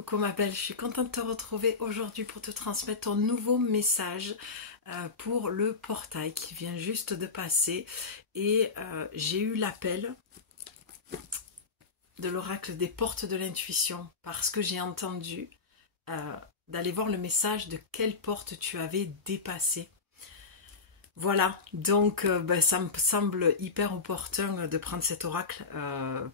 Coucou ma belle, je suis contente de te retrouver aujourd'hui pour te transmettre ton nouveau message pour le portail qui vient juste de passer. Et j'ai eu l'appel de l'oracle des portes de l'intuition parce que j'ai entendu d'aller voir le message de quelle porte tu avais dépassé. Voilà, donc ça me semble hyper opportun de prendre cet oracle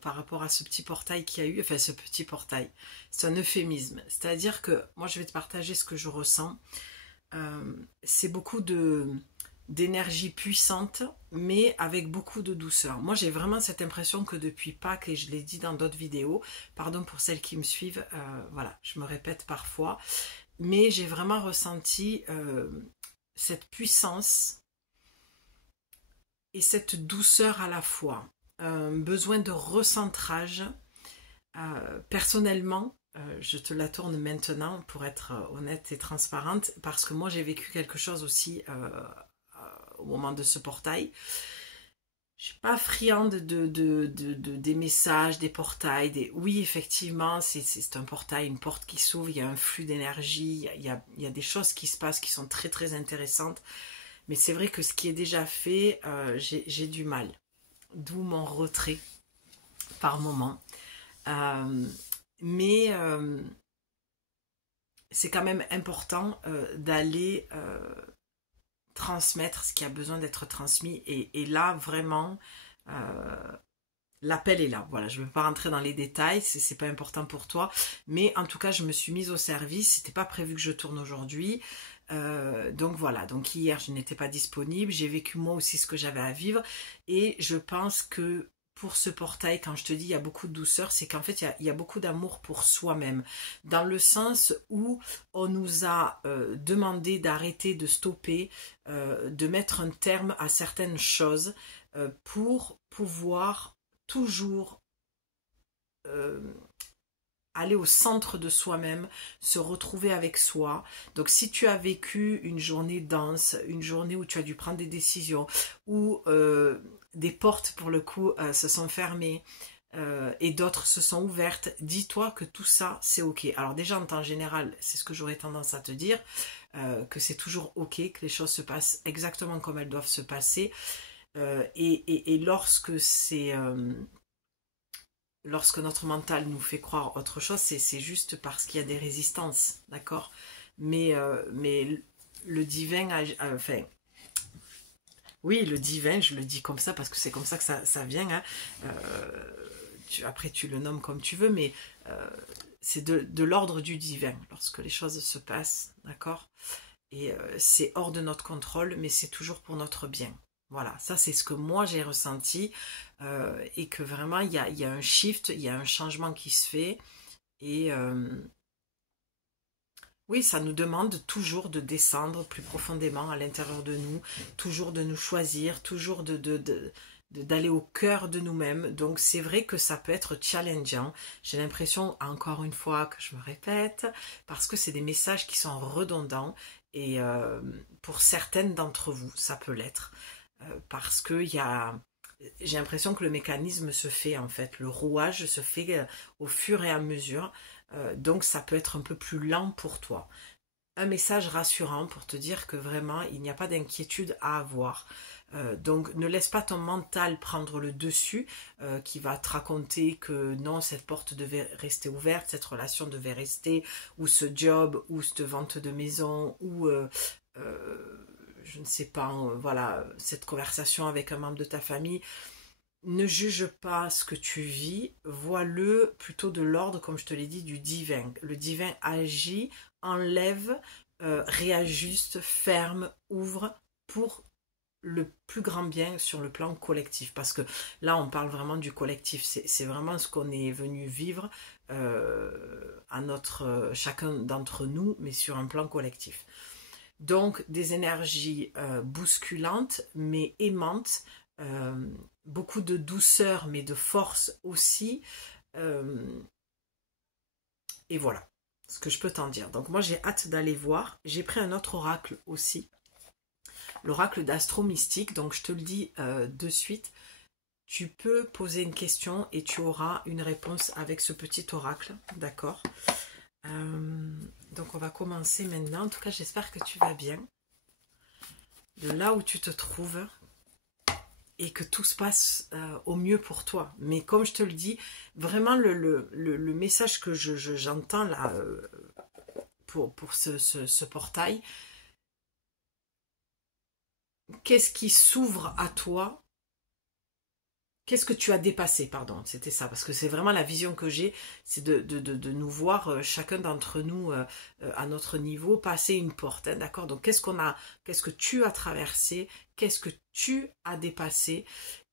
par rapport à ce petit portail qu'il y a eu, enfin ce petit portail, c'est un euphémisme, c'est-à-dire que moi je vais te partager ce que je ressens, c'est beaucoup d'énergie puissante mais avec beaucoup de douceur. Moi j'ai vraiment cette impression que depuis Pâques, et je l'ai dit dans d'autres vidéos, pardon pour celles qui me suivent, voilà, je me répète parfois, mais j'ai vraiment ressenti cette puissance et cette douceur à la fois, besoin de recentrage. Personnellement, je te la tourne maintenant pour être honnête et transparente, parce que moi j'ai vécu quelque chose aussi au moment de ce portail. Je suis pas friande des messages, des portails. Oui, effectivement, c'est un portail, une porte qui s'ouvre, il y a un flux d'énergie, il y a des choses qui se passent qui sont très très intéressantes. Mais c'est vrai que ce qui est déjà fait, j'ai du mal. D'où mon retrait par moment. Mais c'est quand même important d'aller transmettre ce qui a besoin d'être transmis. Et là, vraiment, l'appel est là. Voilà, je ne veux pas rentrer dans les détails, c'est pas important pour toi. Mais en tout cas, je me suis mise au service. C'était pas prévu que je tourne aujourd'hui. Donc voilà, donc hier je n'étais pas disponible, j'ai vécu moi aussi ce que j'avais à vivre, et je pense que pour ce portail, quand je te dis il y a beaucoup de douceur, c'est qu'en fait il y a beaucoup d'amour pour soi-même, dans le sens où on nous a demandé d'arrêter, de stopper, de mettre un terme à certaines choses pour pouvoir toujours aller au centre de soi-même, se retrouver avec soi. Donc si tu as vécu une journée dense, une journée où tu as dû prendre des décisions, où des portes pour le coup se sont fermées et d'autres se sont ouvertes, dis-toi que tout ça c'est ok. Alors déjà en temps général, c'est ce que j'aurais tendance à te dire, que c'est toujours ok, que les choses se passent exactement comme elles doivent se passer, et lorsque c'est... lorsque notre mental nous fait croire autre chose, c'est juste parce qu'il y a des résistances, d'accord, mais le divin, enfin, oui, le divin, je le dis comme ça parce que c'est comme ça que ça vient, hein. Après tu le nommes comme tu veux, mais c'est de l'ordre du divin lorsque les choses se passent, d'accord, et c'est hors de notre contrôle, mais c'est toujours pour notre bien. Voilà, ça c'est ce que moi j'ai ressenti, et que vraiment il y a un shift, il y a un changement qui se fait, et oui, ça nous demande toujours de descendre plus profondément à l'intérieur de nous, toujours de nous choisir, toujours d'aller au cœur de nous-mêmes. Donc c'est vrai que ça peut être challengeant. J'ai l'impression, encore une fois, que je me répète, parce que c'est des messages qui sont redondants, et pour certaines d'entre vous, ça peut l'être. Parce que j'ai l'impression que le mécanisme se fait, en fait, le rouage se fait au fur et à mesure, donc ça peut être un peu plus lent pour toi. Un message rassurant pour te dire que vraiment il n'y a pas d'inquiétude à avoir. Donc ne laisse pas ton mental prendre le dessus, qui va te raconter que non, cette porte devait rester ouverte, cette relation devait rester, ou ce job, ou cette vente de maison, ou je ne sais pas, voilà, cette conversation avec un membre de ta famille. Ne juge pas ce que tu vis, vois-le plutôt de l'ordre, comme je te l'ai dit, du divin. Le divin agit, enlève, réajuste, ferme, ouvre pour le plus grand bien sur le plan collectif. Parce que là, on parle vraiment du collectif. C'est vraiment ce qu'on est venu vivre à chacun d'entre nous, mais sur un plan collectif. Donc des énergies bousculantes mais aimantes, beaucoup de douceur mais de force aussi, et voilà ce que je peux t'en dire. Donc moi j'ai hâte d'aller voir. J'ai pris un autre oracle aussi, l'oracle d'Astro Mystique, donc je te le dis de suite, tu peux poser une question et tu auras une réponse avec ce petit oracle, d'accord. Donc on va commencer maintenant. En tout cas, j'espère que tu vas bien. De là où tu te trouves. Et que tout se passe au mieux pour toi. Mais comme je te le dis, vraiment le message que j'entends là pour ce portail, qu'est-ce qui s'ouvre à toi? Qu'est-ce que tu as dépassé, pardon, c'était ça, parce que c'est vraiment la vision que j'ai, c'est de nous voir chacun d'entre nous à notre niveau passer une porte, hein, d'accord? Donc qu'est-ce que tu as traversé, qu'est-ce que tu as dépassé,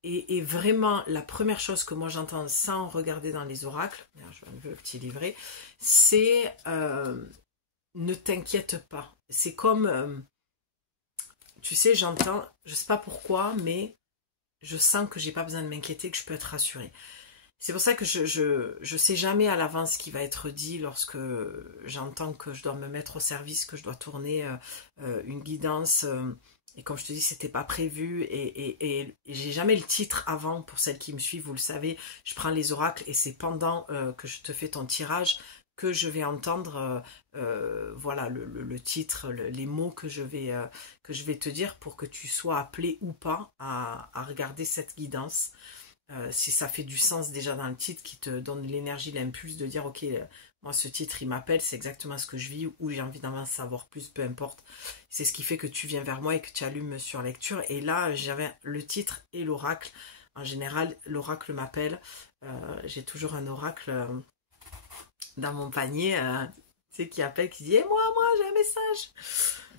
et vraiment la première chose que moi j'entends sans regarder dans les oracles, je vais enlever le petit livret, c'est ne t'inquiète pas. C'est comme, tu sais, j'entends, je sais pas pourquoi, mais je sens que j'ai pas besoin de m'inquiéter, que je peux être rassurée. C'est pour ça que je sais jamais à l'avance ce qui va être dit lorsque j'entends que je dois me mettre au service, que je dois tourner une guidance. Et comme je te dis, c'était pas prévu et j'ai jamais le titre avant. Pour celles qui me suivent, vous le savez, je prends les oracles et c'est pendant que je te fais ton tirage que je vais entendre voilà le titre, les mots que je vais te dire pour que tu sois appelé ou pas à regarder cette guidance. Si ça fait du sens déjà dans le titre qui te donne l'énergie, l'impulse de dire ok, moi ce titre il m'appelle, c'est exactement ce que je vis ou j'ai envie d'en savoir plus, peu importe. C'est ce qui fait que tu viens vers moi et que tu allumes sur lecture. Et là j'avais le titre et l'oracle. En général l'oracle m'appelle. J'ai toujours un oracle dans mon panier, tu sais, qui appelle, qui dit moi j'ai un message.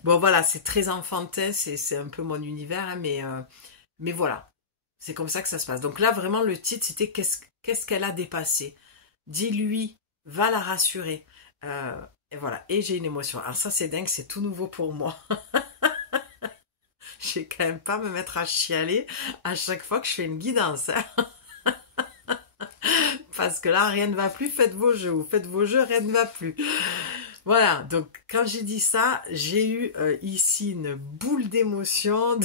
Bon voilà, c'est très enfantin, c'est un peu mon univers, hein, mais voilà, c'est comme ça que ça se passe. Donc là vraiment le titre c'était qu'est-ce qu'elle a dépassé. Dis-lui, va la rassurer. Et voilà, et j'ai une émotion. Alors ça c'est dingue, c'est tout nouveau pour moi. Je vais quand même pas me mettre à chialer à chaque fois que je fais une guidance. Hein. Parce que là, rien ne va plus, faites vos jeux, ou faites vos jeux, rien ne va plus. Voilà, donc quand j'ai dit ça, j'ai eu ici une boule d'émotion.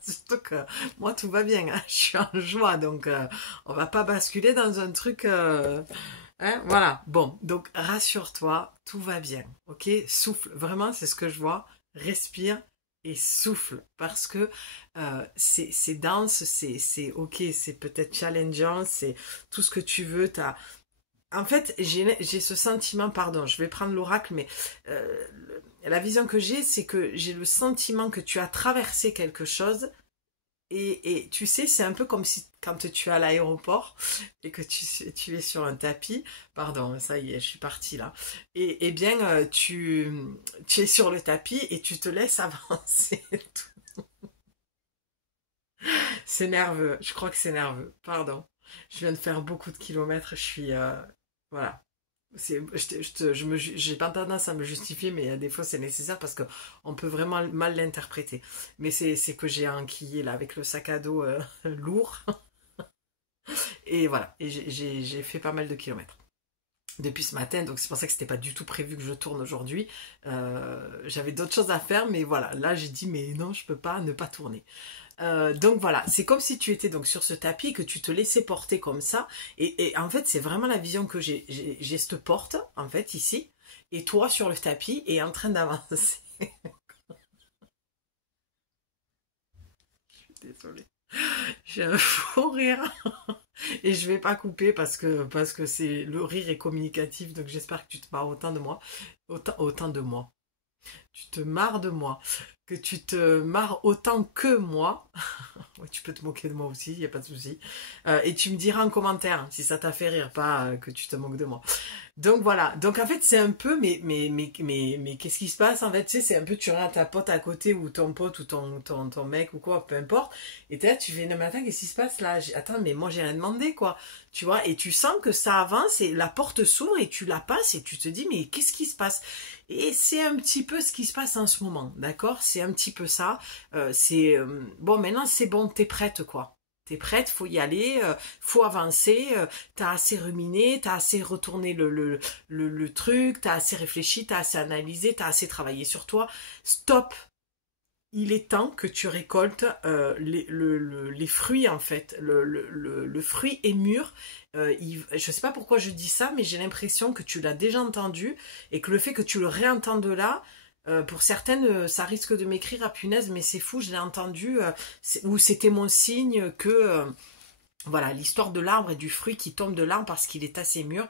Surtout que moi, tout va bien, hein. Je suis en joie, donc on va pas basculer dans un truc... hein, voilà, bon, donc rassure-toi, tout va bien, ok? Souffle, vraiment, c'est ce que je vois, respire et souffle, parce que c'est dense, c'est ok, c'est peut-être challengeant, c'est tout ce que tu veux, En fait, j'ai ce sentiment, pardon, je vais prendre l'oracle, mais la vision que j'ai, c'est que j'ai le sentiment que tu as traversé quelque chose. Et tu sais, c'est un peu comme si quand tu es à l'aéroport et que tu es sur un tapis, pardon, ça y est, je suis partie là, et bien tu es sur le tapis et tu te laisses avancer. C'est nerveux, je crois que c'est nerveux, pardon. Je viens de faire beaucoup de kilomètres, je suis... voilà. J'ai pas tendance à me justifier, mais des fois c'est nécessaire parce que on peut vraiment mal l'interpréter. Mais c'est que j'ai enquillé là avec le sac à dos lourd. Et voilà, et j'ai fait pas mal de kilomètres depuis ce matin, donc c'est pour ça que c'était pas du tout prévu que je tourne aujourd'hui. J'avais d'autres choses à faire, mais voilà, là j'ai dit mais non, je peux pas ne pas tourner. Donc voilà, c'est comme si tu étais donc sur ce tapis, que tu te laissais porter comme ça, et en fait c'est vraiment la vision que j'ai cette porte en fait ici, et toi sur le tapis et en train d'avancer. Je suis désolée, j'ai un fou rire et je vais pas couper parce que c'est le rire est communicatif, donc j'espère que tu te marres autant de moi, autant de moi. Tu te marres de moi, que tu te marres autant que moi. Tu peux te moquer de moi aussi, il n'y a pas de souci. Et tu me diras en commentaire si ça t'a fait rire, pas que tu te moques de moi. Donc voilà, donc en fait c'est un peu, mais qu'est-ce qui se passe en fait, tu sais, c'est un peu, tu regardes ta pote à côté ou ton pote ou ton mec ou quoi, peu importe, et t'es là, tu fais, non mais attends, qu'est-ce qui se passe là? Attends, mais moi j'ai rien demandé quoi, tu vois, et tu sens que ça avance et la porte s'ouvre et tu la passes et tu te dis, mais qu'est-ce qui se passe? Et c'est un petit peu ce qui se passe en ce moment, d'accord? C'est un petit peu ça, bon maintenant c'est bon, t'es prête quoi. T'es prête, faut y aller, faut avancer, t'as assez ruminé, t'as assez retourné le truc, t'as assez réfléchi, t'as assez analysé, t'as assez travaillé sur toi. Stop. il est temps que tu récoltes les fruits en fait. Le fruit est mûr. Je ne sais pas pourquoi je dis ça, mais j'ai l'impression que tu l'as déjà entendu et que le fait que tu le réentendes là, pour certaines, ça risque de m'écrire à punaise, mais c'est fou, je l'ai entendu, ou c'était mon signe que, voilà, l'histoire de l'arbre et du fruit qui tombe de l'arbre parce qu'il est assez mûr,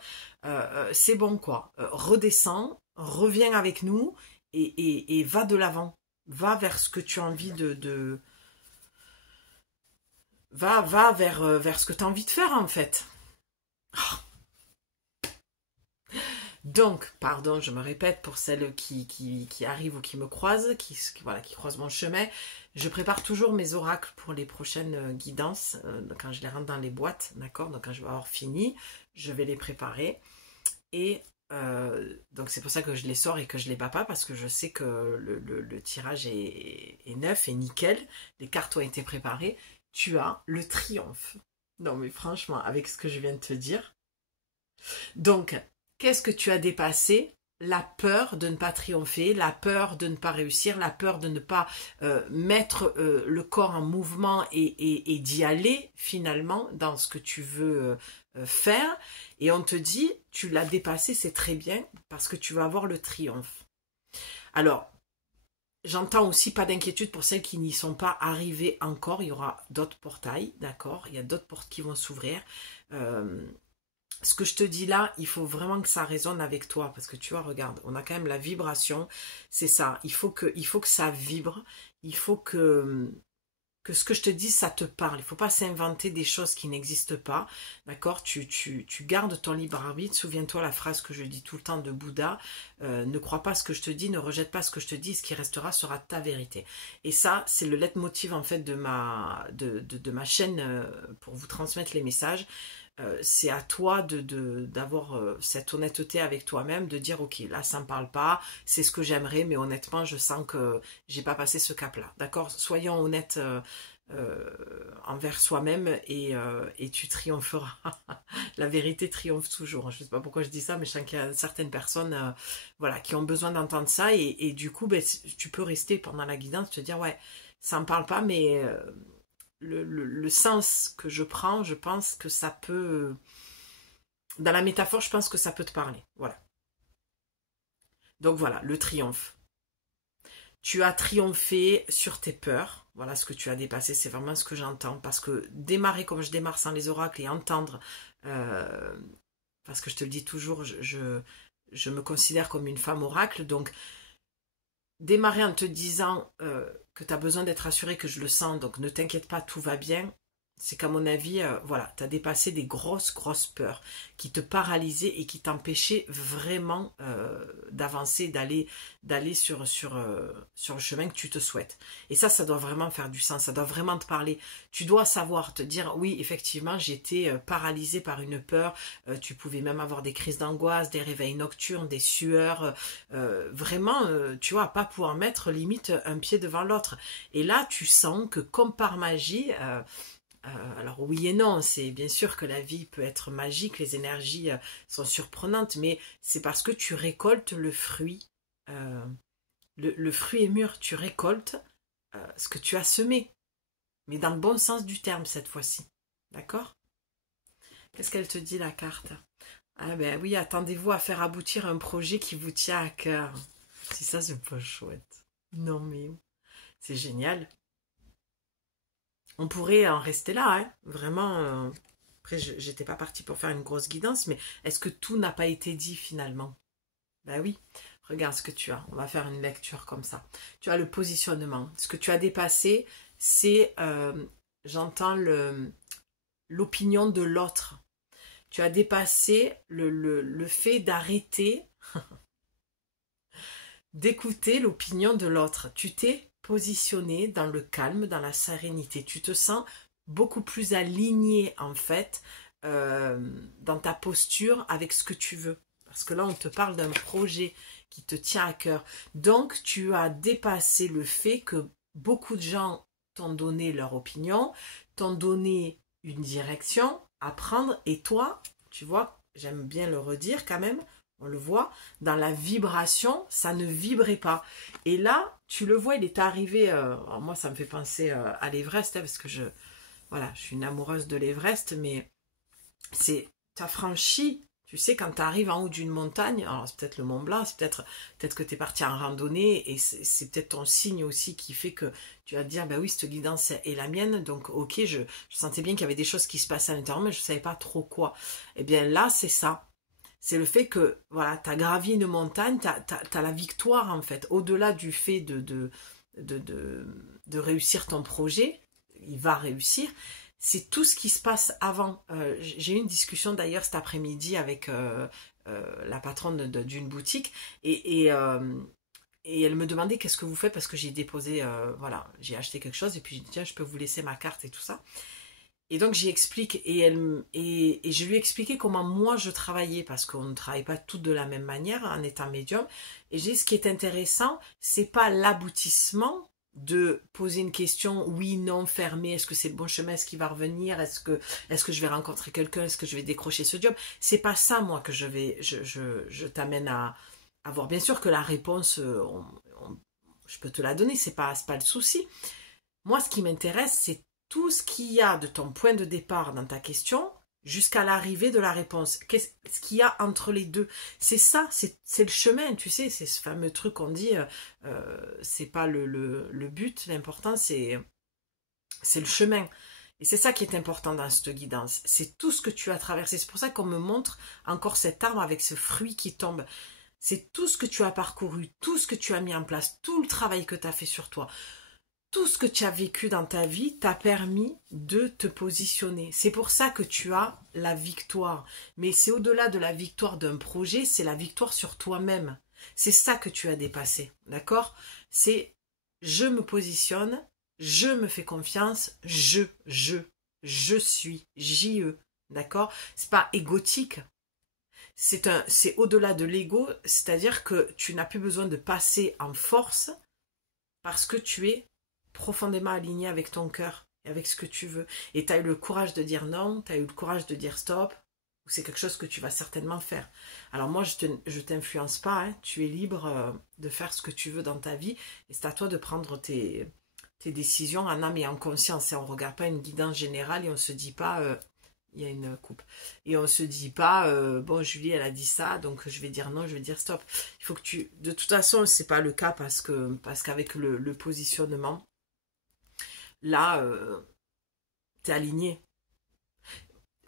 c'est bon quoi. Redescends, reviens avec nous et va de l'avant. Va vers ce que tu as envie Va vers ce que tu as envie de faire en fait. Donc, pardon, je me répète pour celles qui arrivent ou qui me croisent, voilà, qui croisent mon chemin. Je prépare toujours mes oracles pour les prochaines guidances, quand je les rentre dans les boîtes, d'accord? Donc quand je vais avoir fini, je vais les préparer. Et donc c'est pour ça que je les sors et que je les bats pas, parce que je sais que le tirage est neuf et nickel. Les cartes ont été préparées. Tu as le triomphe. Non mais franchement, avec ce que je viens de te dire. Donc, qu'est-ce que tu as dépassé? La peur de ne pas triompher, la peur de ne pas réussir, la peur de ne pas mettre le corps en mouvement et d'y aller finalement dans ce que tu veux faire. Et on te dit, tu l'as dépassé, c'est très bien, parce que tu vas avoir le triomphe. Alors, j'entends aussi pas d'inquiétude pour celles qui n'y sont pas arrivées encore. Il y aura d'autres portails, d'accord? Il y a d'autres portes qui vont s'ouvrir. Ce que je te dis là, il faut vraiment que ça résonne avec toi, parce que tu vois, regarde, on a quand même la vibration, c'est ça, il faut que ça vibre, il faut que ce que je te dis, ça te parle, il ne faut pas s'inventer des choses qui n'existent pas, d'accord? Tu gardes ton libre arbitre, souviens-toi la phrase que je dis tout le temps de Bouddha, ne crois pas ce que je te dis, ne rejette pas ce que je te dis, ce qui restera sera ta vérité. Et ça, c'est le leitmotiv en fait de ma chaîne, pour vous transmettre les messages. C'est à toi d'avoir cette honnêteté avec toi-même, de dire ok, là ça me parle pas, c'est ce que j'aimerais, mais honnêtement je sens que j'ai pas passé ce cap-là, d'accord? Soyons honnêtes envers soi-même et tu triompheras. La vérité triomphe toujours. Je sais pas pourquoi je dis ça, mais je sens qu'il y a certaines personnes voilà, qui ont besoin d'entendre ça et du coup ben, tu peux rester pendant la guidance, te dire ouais, ça me parle pas, mais le sens que je prends, je pense que ça peut... Dans la métaphore, je pense que ça peut te parler. Voilà. Donc voilà, le triomphe. Tu as triomphé sur tes peurs. Voilà ce que tu as dépassé, c'est vraiment ce que j'entends. Parce que démarrer comme je démarre sans les oracles et entendre... parce que je te le dis toujours, je me considère comme une femme oracle. Donc, démarrer en te disant que tu as besoin d'être assuré, que je le sens, donc ne t'inquiète pas, tout va bien, c'est qu'à mon avis, voilà, tu as dépassé des grosses peurs qui te paralysaient et qui t'empêchaient vraiment d'avancer, d'aller sur le chemin que tu te souhaites. Et ça doit vraiment faire du sens, ça doit vraiment te parler. Tu dois savoir te dire, oui, effectivement, j'étais paralysée par une peur, tu pouvais même avoir des crises d'angoisse, des réveils nocturnes, des sueurs, vraiment, tu vois, pas pouvoir mettre limite un pied devant l'autre. Et là, tu sens que comme par magie... alors oui et non, c'est bien sûr que la vie peut être magique, les énergies sont surprenantes, mais c'est parce que tu récoltes le fruit. Le fruit est mûr, tu récoltes ce que tu as semé, mais dans le bon sens du terme cette fois-ci. D'accord? Qu'est-ce qu'elle te dit la carte? Ah ben oui, attendez-vous à faire aboutir un projet qui vous tient à cœur. Si ça c'est pas chouette. Non mais c'est génial. On pourrait en rester là, hein. Vraiment. Après, j'étais pas partie pour faire une grosse guidance, mais est-ce que tout n'a pas été dit finalement? Ben oui, regarde ce que tu as. On va faire une lecture comme ça. Tu as le positionnement. Ce que tu as dépassé, c'est, j'entends l'opinion de l'autre. Tu as dépassé le fait d'arrêter d'écouter l'opinion de l'autre. Tu t'es positionné dans le calme, dans la sérénité. Tu te sens beaucoup plus aligné en fait dans ta posture avec ce que tu veux. Parce que là, on te parle d'un projet qui te tient à cœur. Donc, tu as dépassé le fait que beaucoup de gens t'ont donné leur opinion, t'ont donné une direction à prendre. Et toi, tu vois, j'aime bien le redire quand même, On le voit, dans la vibration, ça ne vibrait pas. Et là, tu le vois, il est arrivé, alors moi ça me fait penser à l'Everest, hein, parce que voilà, je suis une amoureuse de l'Everest, mais tu as franchi, tu sais, quand tu arrives en haut d'une montagne, alors c'est peut-être le Mont Blanc, c'est peut-être que tu es parti en randonnée, et c'est peut-être ton signe aussi qui fait que tu vas te dire, ben oui, cette guidance est la mienne, donc ok, je sentais bien qu'il y avait des choses qui se passaient à l'intérieur, mais je ne savais pas trop quoi. Et bien là, c'est ça. C'est le fait que, voilà, tu as gravi une montagne, tu as la victoire, en fait. Au-delà du fait de réussir ton projet, il va réussir, c'est tout ce qui se passe avant. J'ai eu une discussion d'ailleurs cet après-midi avec la patronne d'une boutique et elle me demandait qu'est-ce que vous faites parce que j'ai déposé, voilà, j'ai acheté quelque chose et puis j'ai dit tiens, je peux vous laisser ma carte et tout ça. Et donc j'explique et je lui ai expliqué comment moi je travaillais parce qu'on ne travaille pas toutes de la même manière en étant médium. Et j'ai dit ce qui est intéressant, c'est pas l'aboutissement de poser une question oui, non, fermé, est-ce que c'est le bon chemin, est-ce qu'il va revenir, est-ce que je vais rencontrer quelqu'un, est-ce que je vais décrocher ce job. C'est pas ça moi que je t'amène à voir. Bien sûr que la réponse, je peux te la donner, c'est pas le souci. Moi, ce qui m'intéresse, c'est tout ce qu'il y a de ton point de départ dans ta question jusqu'à l'arrivée de la réponse. Qu'est-ce qu'il y a entre les deux? C'est ça, c'est le chemin, tu sais, c'est ce fameux truc qu'on dit, c'est pas le but, l'important c'est le chemin. Et c'est ça qui est important dans cette guidance. C'est tout ce que tu as traversé. C'est pour ça qu'on me montre encore cet arbre avec ce fruit qui tombe. C'est tout ce que tu as parcouru, tout ce que tu as mis en place, tout le travail que tu as fait sur toi. Tout ce que tu as vécu dans ta vie t'a permis de te positionner. C'est pour ça que tu as la victoire. Mais c'est au-delà de la victoire d'un projet, c'est la victoire sur toi-même. C'est ça que tu as dépassé, d'accord? C'est je me positionne, je me fais confiance, je suis, JE, d'accord? C'est pas égotique. C'est au-delà de l'ego, c'est-à-dire que tu n'as plus besoin de passer en force parce que tu es profondément aligné avec ton cœur et avec ce que tu veux. Et tu as eu le courage de dire non, tu as eu le courage de dire stop, ou c'est quelque chose que tu vas certainement faire. Alors moi, je t'influence pas, hein, tu es libre de faire ce que tu veux dans ta vie, et c'est à toi de prendre tes décisions en âme et en conscience. Et on ne regarde pas une guidance générale et on ne se dit pas... il y a une coupe. Et on se dit pas, bon, Julie, elle a dit ça, donc je vais dire non, je vais dire stop. Il faut que tu... De toute façon, c'est pas le cas parce qu'avec le positionnement, là, t'es aligné.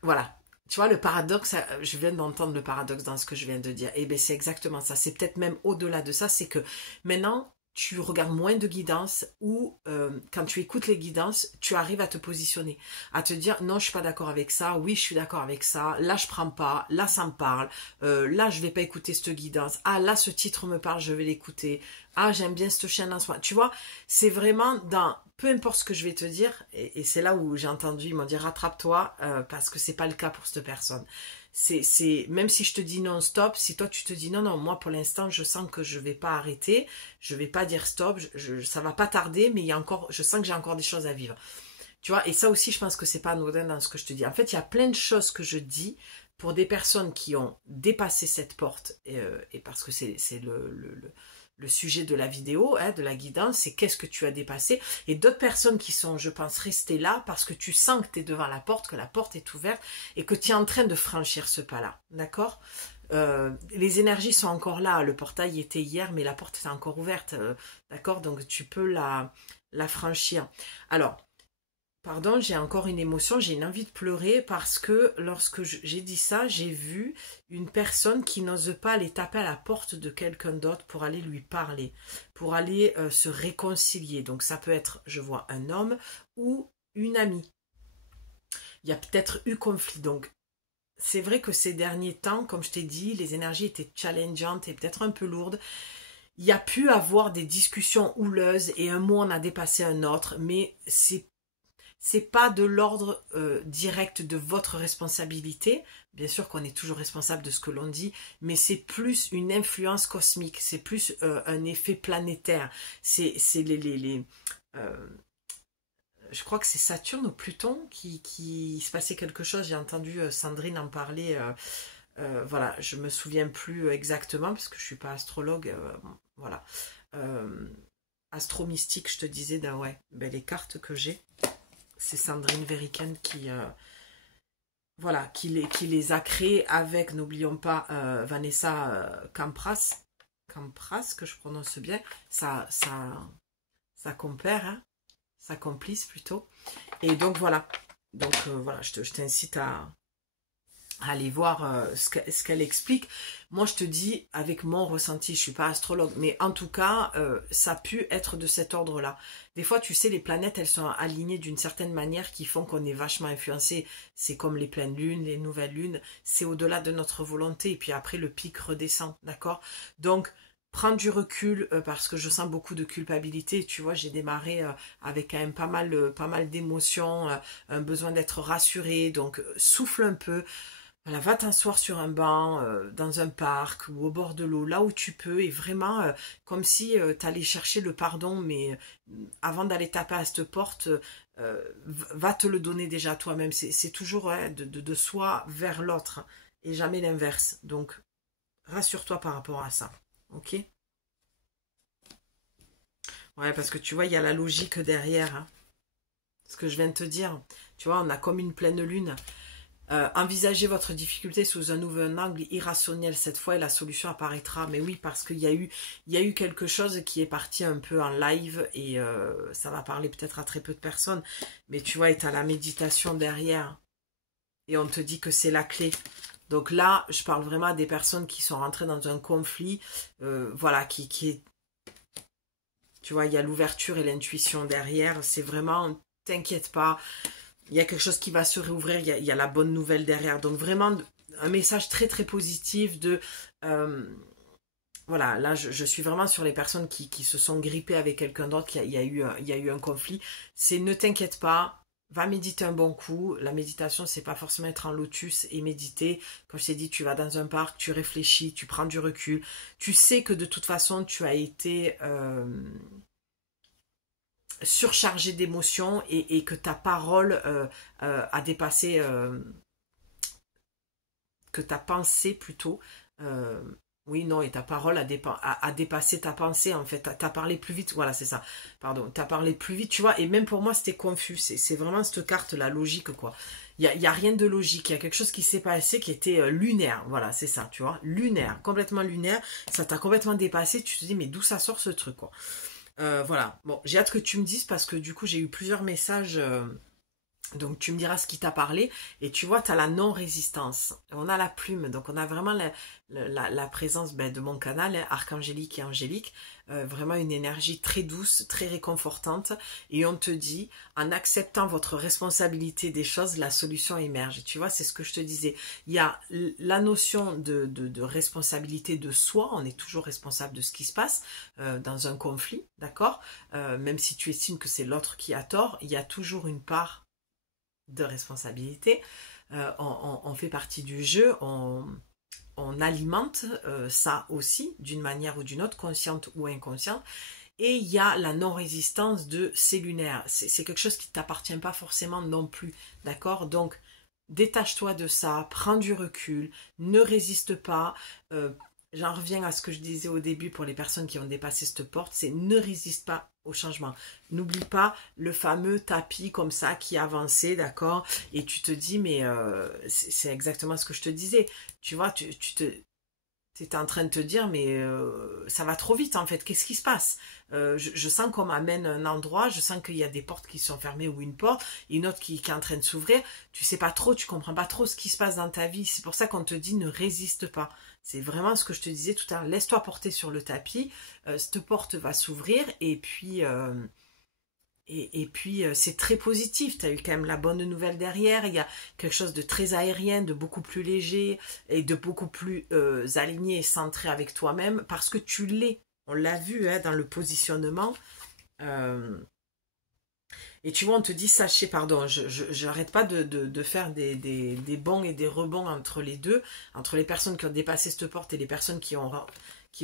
Voilà. Tu vois, le paradoxe, je viens d'entendre le paradoxe dans ce que je viens de dire. Et bien, c'est exactement ça. C'est peut-être même au-delà de ça, c'est que maintenant, tu regardes moins de guidance ou quand tu écoutes les guidances, tu arrives à te positionner, à te dire non, je suis pas d'accord avec ça, oui, je suis d'accord avec ça, là, je prends pas, là, ça me parle, là, je vais pas écouter cette guidance, ah, là, ce titre me parle, je vais l'écouter, ah, j'aime bien cette chaîne en soi. Tu vois, c'est vraiment dans peu importe ce que je vais te dire, et c'est là où j'ai entendu, ils m'ont dit rattrape-toi, parce que c'est pas le cas pour cette personne. Même si je te dis non stop, si toi tu te dis non, moi pour l'instant je sens que je vais pas arrêter, je vais pas dire stop, ça va pas tarder, mais je sens que j'ai encore des choses à vivre. Tu vois, et ça aussi je pense que c'est pas anodin dans ce que je te dis. En fait, il y a plein de choses que je dis pour des personnes qui ont dépassé cette porte, et parce que c'est le sujet de la vidéo, hein, de la guidance, c'est qu'est-ce que tu as dépassé. Et d'autres personnes qui sont, je pense, restées là parce que tu sens que tu es devant la porte, que la porte est ouverte et que tu es en train de franchir ce pas-là. D'accord? Les énergies sont encore là. Le portail était hier, mais la porte est encore ouverte. D'accord? Donc tu peux la franchir. Alors, pardon, j'ai encore une émotion, j'ai une envie de pleurer parce que lorsque j'ai dit ça, j'ai vu une personne qui n'ose pas aller taper à la porte de quelqu'un d'autre pour aller lui parler, pour aller se réconcilier. Donc ça peut être, je vois, un homme ou une amie. Il y a peut-être eu conflit. Donc c'est vrai que ces derniers temps, comme je t'ai dit, les énergies étaient challengeantes et peut-être un peu lourdes. Il y a pu avoir des discussions houleuses et un mot en a dépassé un autre, mais c'est pas de l'ordre direct de votre responsabilité. Bien sûr qu'on est toujours responsable de ce que l'on dit, mais c'est plus une influence cosmique, c'est plus un effet planétaire. C'est je crois que c'est Saturne ou Pluton qui se passait quelque chose. J'ai entendu Sandrine en parler Voilà, je me souviens plus exactement parce que je suis pas astrologue. Voilà. Astro-mystique, je te disais, ouais, ben, les cartes que j'ai, c'est Sandrine Veriken qui, voilà, qui les a créées avec, n'oublions pas, Vanessa Campras, que je prononce bien, sa compère, hein, sa complice plutôt. Et donc voilà, voilà, je t'incite à aller voir ce qu'elle explique. Moi, je te dis, avec mon ressenti, je suis pas astrologue, mais en tout cas, ça a pu être de cet ordre-là. Des fois, tu sais, les planètes, elles sont alignées d'une certaine manière qui font qu'on est vachement influencé. C'est comme les pleines lunes, les nouvelles lunes, c'est au-delà de notre volonté, et puis après, le pic redescend, d'accord? Donc, prendre du recul, parce que je sens beaucoup de culpabilité, tu vois, j'ai démarré avec quand même pas mal d'émotions, un besoin d'être rassurée, donc souffle un peu. Voilà, va t'asseoir sur un banc, dans un parc ou au bord de l'eau, là où tu peux, et vraiment comme si tu allais chercher le pardon, mais avant d'aller taper à cette porte, va te le donner déjà toi-même. C'est toujours ouais, de soi vers l'autre et jamais l'inverse. Donc, rassure-toi par rapport à ça. Ok? Ouais, parce que tu vois, il y a la logique derrière. Hein. Ce que je viens de te dire. Tu vois, on a comme une pleine lune. Envisagez votre difficulté sous un nouvel angle irrationnel cette fois et la solution apparaîtra. Mais oui, parce qu'il y a eu quelque chose qui est parti un peu en live et ça va parler peut-être à très peu de personnes. Mais tu vois, et t'as la méditation derrière et on te dit que c'est la clé. Donc là, je parle vraiment à des personnes qui sont rentrées dans un conflit, voilà, qui est... Tu vois, il y a l'ouverture et l'intuition derrière. C'est vraiment, t'inquiète pas, il y a quelque chose qui va se réouvrir, il y a la bonne nouvelle derrière. Donc vraiment, un message très très positif de... voilà, là je suis vraiment sur les personnes qui se sont grippées avec quelqu'un d'autre, il y a eu un conflit. C'est ne t'inquiète pas, va méditer un bon coup. La méditation, c'est pas forcément être en lotus et méditer. Comme je t'ai dit, tu vas dans un parc, tu réfléchis, tu prends du recul. Tu sais que de toute façon, tu as été... surchargé d'émotions et que ta parole a dépassé, que ta pensée plutôt, oui, non, et ta parole a dépassé ta pensée, en fait, t'as parlé plus vite, voilà, c'est ça, pardon, t'as parlé plus vite, tu vois, et même pour moi, c'était confus, c'est vraiment cette carte, la logique, quoi. Il y a rien de logique, il y a quelque chose qui s'est passé qui était lunaire, voilà, c'est ça, tu vois, lunaire, complètement lunaire, ça t'a complètement dépassé, tu te dis, mais d'où ça sort ce truc, quoi. Voilà, bon, j'ai hâte que tu me dises parce que du coup j'ai eu plusieurs messages, donc tu me diras ce qui t'a parlé et tu vois, tu as la non-résistance, on a la plume, donc on a vraiment la présence de mon canal, hein, archangélique et angélique, vraiment une énergie très douce, très réconfortante et on te dit, en acceptant votre responsabilité des choses, la solution émerge. Et tu vois, c'est ce que je te disais, il y a la notion de responsabilité de soi, on est toujours responsable de ce qui se passe dans un conflit, d'accord, même si tu estimes que c'est l'autre qui a tort, il y a toujours une part de responsabilité, on fait partie du jeu, on alimente ça aussi d'une manière ou d'une autre, consciente ou inconsciente, et il y a la non-résistance de c'est lunaire, c'est quelque chose qui ne t'appartient pas forcément non plus, d'accord? Donc détache-toi de ça, prends du recul, ne résiste pas, j'en reviens à ce que je disais au début pour les personnes qui ont dépassé cette porte, c'est ne résiste pas au changement. N'oublie pas le fameux tapis comme ça qui avançait, d'accord? Et tu te dis, mais c'est exactement ce que je te disais. Tu vois, tu étais en train de te dire, mais ça va trop vite en fait, qu'est-ce qui se passe? Je sens qu'on m'amène un endroit, je sens qu'il y a des portes qui sont fermées ou une porte, une autre qui est en train de s'ouvrir, tu sais pas trop, tu comprends pas trop ce qui se passe dans ta vie, c'est pour ça qu'on te dit ne résiste pas. C'est vraiment ce que je te disais tout à l'heure, laisse-toi porter sur le tapis, cette porte va s'ouvrir et puis... c'est très positif, tu as eu quand même la bonne nouvelle derrière, il y a quelque chose de très aérien, de beaucoup plus léger et de beaucoup plus aligné et centré avec toi-même parce que tu l'es, on l'a vu hein, dans le positionnement. Et tu vois, on te dit, sachez, pardon, je n'arrête pas de faire des bons et des rebonds entre les deux, entre les personnes qui ont dépassé cette porte et les personnes qui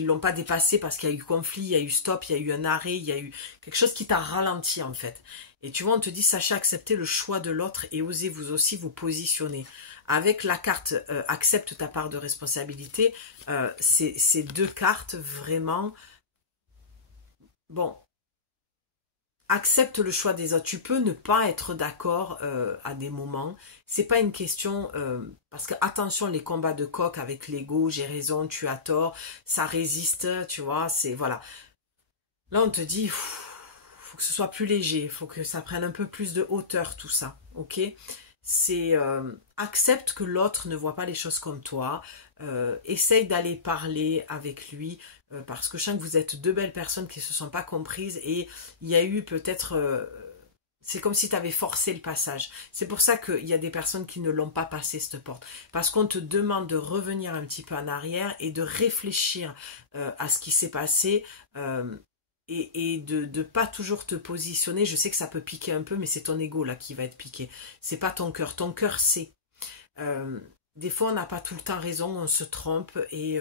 l'ont pas dépassé parce qu'il y a eu conflit, il y a eu stop, il y a eu un arrêt, il y a eu quelque chose qui t'a ralenti en fait. Et tu vois, on te dit, sachez accepter le choix de l'autre et osez vous aussi vous positionner. Avec la carte accepte ta part de responsabilité, ces deux cartes vraiment, bon, accepte le choix des autres. Tu peux ne pas être d'accord à des moments. C'est pas une question parce que attention, les combats de coq avec l'ego, j'ai raison, tu as tort, ça résiste, tu vois. C'est voilà. Là, on te dit, faut que ce soit plus léger, faut que ça prenne un peu plus de hauteur tout ça, ok? C'est accepte que l'autre ne voit pas les choses comme toi. Essaye d'aller parler avec lui parce que je sens que vous êtes deux belles personnes qui ne se sont pas comprises et il y a eu peut-être c'est comme si tu avais forcé le passage. C'est pour ça qu'il y a des personnes qui ne l'ont pas passé cette porte. Parce qu'on te demande de revenir un petit peu en arrière et de réfléchir à ce qui s'est passé et de pas toujours te positionner. Je sais que ça peut piquer un peu, mais c'est ton ego là qui va être piqué. C'est pas ton cœur. Ton cœur sait. Des fois, on n'a pas tout le temps raison, on se trompe et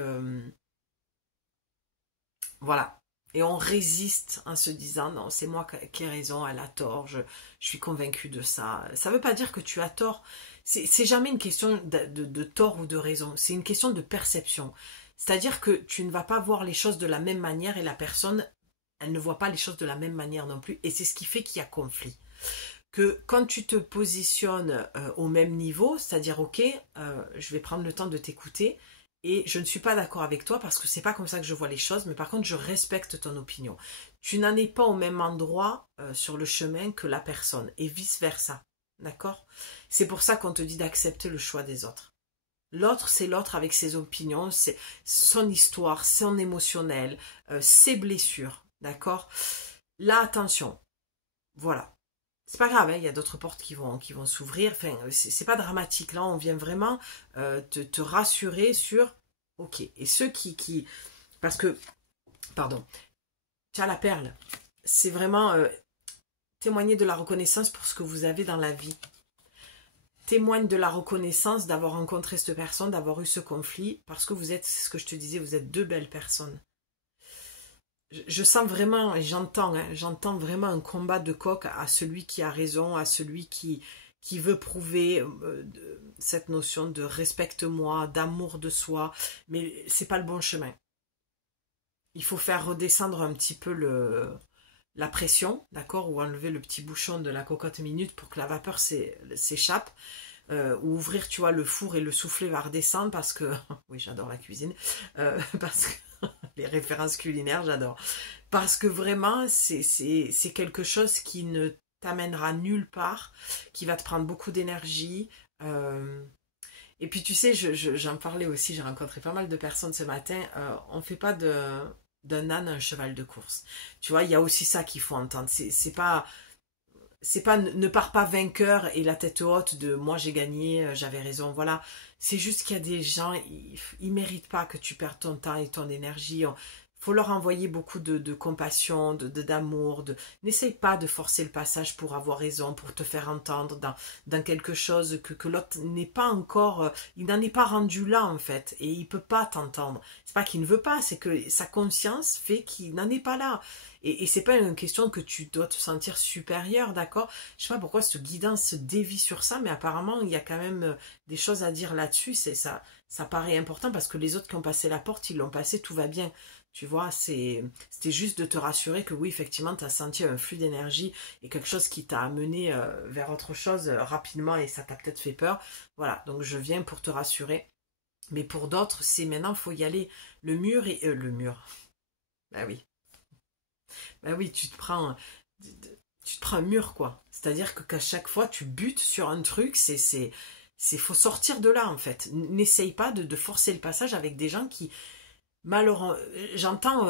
voilà. Et on résiste en se disant non, c'est moi qui ai raison, elle a tort, je suis convaincue de ça. Ça ne veut pas dire que tu as tort. C'est jamais une question de tort ou de raison. C'est une question de perception. C'est-à-dire que tu ne vas pas voir les choses de la même manière et la personne, elle ne voit pas les choses de la même manière non plus. Et c'est ce qui fait qu'il y a conflit. Que quand tu te positionnes au même niveau, c'est-à-dire ok, je vais prendre le temps de t'écouter et je ne suis pas d'accord avec toi parce que c'est pas comme ça que je vois les choses, mais par contre je respecte ton opinion. Tu n'en es pas au même endroit sur le chemin que la personne et vice versa, d'accord? C'est pour ça qu'on te dit d'accepter le choix des autres. L'autre, c'est l'autre avec ses opinions, c'est son histoire, son émotionnel, ses blessures, d'accord? Là, attention, voilà. C'est pas grave, hein, il y a d'autres portes qui vont s'ouvrir. Enfin, c'est pas dramatique. Là, on vient vraiment te rassurer sur ok. Et ceux qui parce que, pardon, tu as la perle. C'est vraiment témoigner de la reconnaissance pour ce que vous avez dans la vie. Témoigne de la reconnaissance d'avoir rencontré cette personne, d'avoir eu ce conflit, parce que vous êtes, c'est ce que je te disais, vous êtes deux belles personnes. Je sens vraiment, et j'entends vraiment un combat de coq à celui qui a raison, à celui qui veut prouver cette notion de respecte-moi, d'amour de soi, mais c'est pas le bon chemin. Il faut faire redescendre un petit peu la pression, d'accord, ou enlever le petit bouchon de la cocotte minute pour que la vapeur s'échappe, ou ouvrir, tu vois, le four et le souffler va redescendre parce que, oui, j'adore la cuisine, parce que les références culinaires, j'adore. Parce que vraiment, c'est quelque chose qui ne t'amènera nulle part, qui va te prendre beaucoup d'énergie. Et puis tu sais, j'en parlais aussi, j'ai rencontré pas mal de personnes ce matin. On ne fait pas d'un âne un cheval de course. Tu vois, il y a aussi ça qu'il faut entendre. C'est pas ne pars pas vainqueur et la tête haute de moi j'ai gagné, j'avais raison, voilà. C'est juste qu'il y a des gens, ils méritent pas que tu perdes ton temps et ton énergie. Faut leur envoyer beaucoup de compassion, d'amour. N'essaye pas de forcer le passage pour avoir raison, pour te faire entendre dans quelque chose que l'autre n'est pas encore, il n'en est pas rendu là en fait, et il peut pas t'entendre. C'est pas qu'il ne veut pas, c'est que sa conscience fait qu'il n'en est pas là. Et c'est pas une question que tu dois te sentir supérieur, d'accord? Je sais pas pourquoi ce guidance se dévie sur ça, mais apparemment il y a quand même des choses à dire là-dessus. Ça paraît important parce que les autres qui ont passé la porte, ils l'ont passé, tout va bien. Tu vois, c'était juste de te rassurer que oui, effectivement, tu as senti un flux d'énergie et quelque chose qui t'a amené vers autre chose rapidement et ça t'a peut-être fait peur. Voilà, donc je viens pour te rassurer. Mais pour d'autres, c'est maintenant, il faut y aller. Le mur et... le mur. Bah oui. Bah oui, tu te prends un mur, quoi. C'est-à-dire qu'à chaque fois, tu butes sur un truc, faut sortir de là, en fait. N'essaye pas de forcer le passage avec des gens qui... Malheureusement, j'entends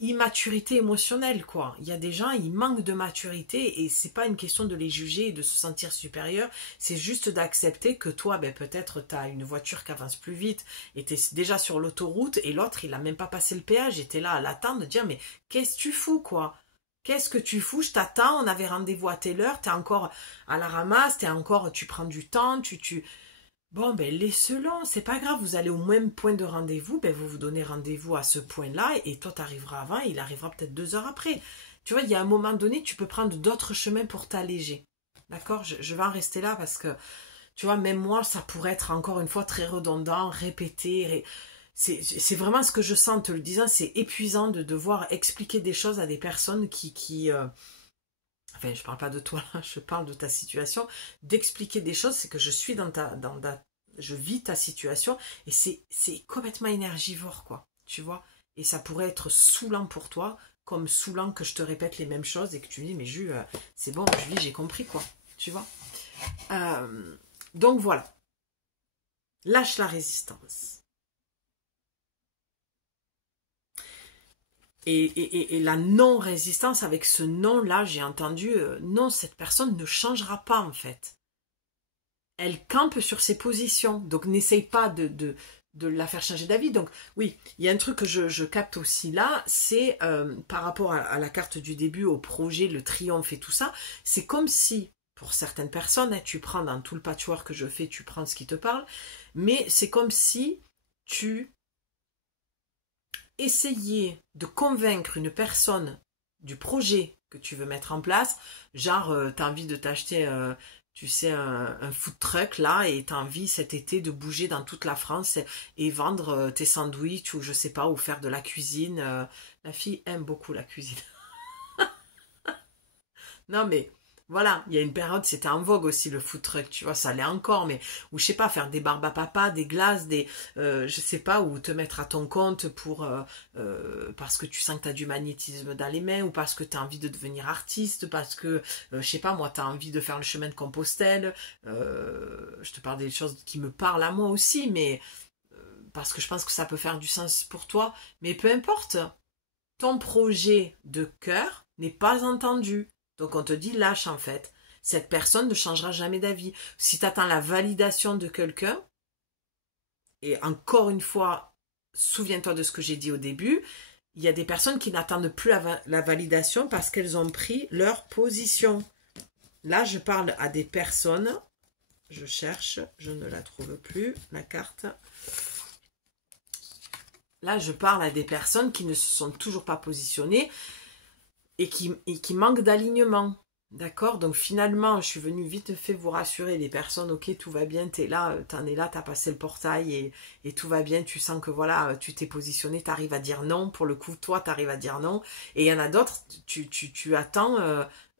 immaturité émotionnelle, quoi. Il y a des gens, ils manquent de maturité et c'est pas une question de les juger et de se sentir supérieur, c'est juste d'accepter que toi, ben, peut-être tu as une voiture qui avance plus vite et tu es déjà sur l'autoroute et l'autre, il a même pas passé le péage et tu es là à l'attendre de dire mais qu'est-ce que tu fous, quoi? Qu'est-ce que tu fous? Je t'attends, on avait rendez-vous à telle heure, tu es encore à la ramasse, tu prends du temps, Bon, ben laisse-le, c'est pas grave, vous allez au même point de rendez-vous, ben vous vous donnez rendez-vous à ce point-là, et toi t'arriveras avant, et il arrivera peut-être 2 heures après. Tu vois, il y a un moment donné, tu peux prendre d'autres chemins pour t'alléger. D'accord? Je vais en rester là parce que Tu vois, même moi, ça pourrait être encore une fois très redondant, répété. C'est vraiment ce que je sens en te le disant, c'est épuisant de devoir expliquer des choses à des personnes enfin, je parle pas de toi, je parle de ta situation. D'expliquer des choses, c'est que je suis je vis ta situation et c'est complètement énergivore, quoi. Tu vois? Et ça pourrait être saoulant pour toi, comme saoulant que je te répète les mêmes choses et que tu me dis, mais Jules, c'est bon, Julie, j'ai compris, quoi. Tu vois? Donc voilà. Lâche la résistance. Et la non-résistance, avec ce non-là, j'ai entendu, non, cette personne ne changera pas, en fait. Elle campe sur ses positions. Donc, n'essaye pas de la faire changer d'avis. Donc, oui, il y a un truc que je capte aussi là, c'est par rapport à la carte du début, au projet, le triomphe et tout ça, c'est comme si, pour certaines personnes, tu prends dans tout le patchwork que je fais, tu prends ce qui te parle, mais c'est comme si tu essayais de convaincre une personne du projet que tu veux mettre en place, genre, tu as envie de t'acheter tu sais, un food truck là, et t'as envie cet été de bouger dans toute la France et vendre tes sandwichs ou je sais pas, ou faire de la cuisine. La fille aime beaucoup la cuisine. Non mais voilà, il y a une période, c'était en vogue aussi le food truck, tu vois, ça l'est encore, mais ou je sais pas, faire des barbes à papa, des glaces, je sais pas, ou te mettre à ton compte pour parce que tu sens que tu as du magnétisme dans les mains, ou parce que tu as envie de devenir artiste, parce que je sais pas, moi, tu as envie de faire le chemin de Compostelle. Je te parle des choses qui me parlent à moi aussi, mais parce que je pense que ça peut faire du sens pour toi, mais peu importe, ton projet de cœur n'est pas entendu. Donc on te dit lâche en fait. Cette personne ne changera jamais d'avis. Si tu attends la validation de quelqu'un, et encore une fois, souviens-toi de ce que j'ai dit au début, il y a des personnes qui n'attendent plus la validation parce qu'elles ont pris leur position. Là, je parle à des personnes, je cherche, je ne la trouve plus, la carte. Là, je parle à des personnes qui ne se sont toujours pas positionnées et qui manquent d'alignement. D'accord? Donc finalement, je suis venue vite fait vous rassurer, les personnes, ok, tout va bien, t'es là, t'en es là, t'as passé le portail et tout va bien, tu sens que voilà, tu t'es positionné, t'arrives à dire non, pour le coup, toi, t'arrives à dire non, et il y en a d'autres, tu attends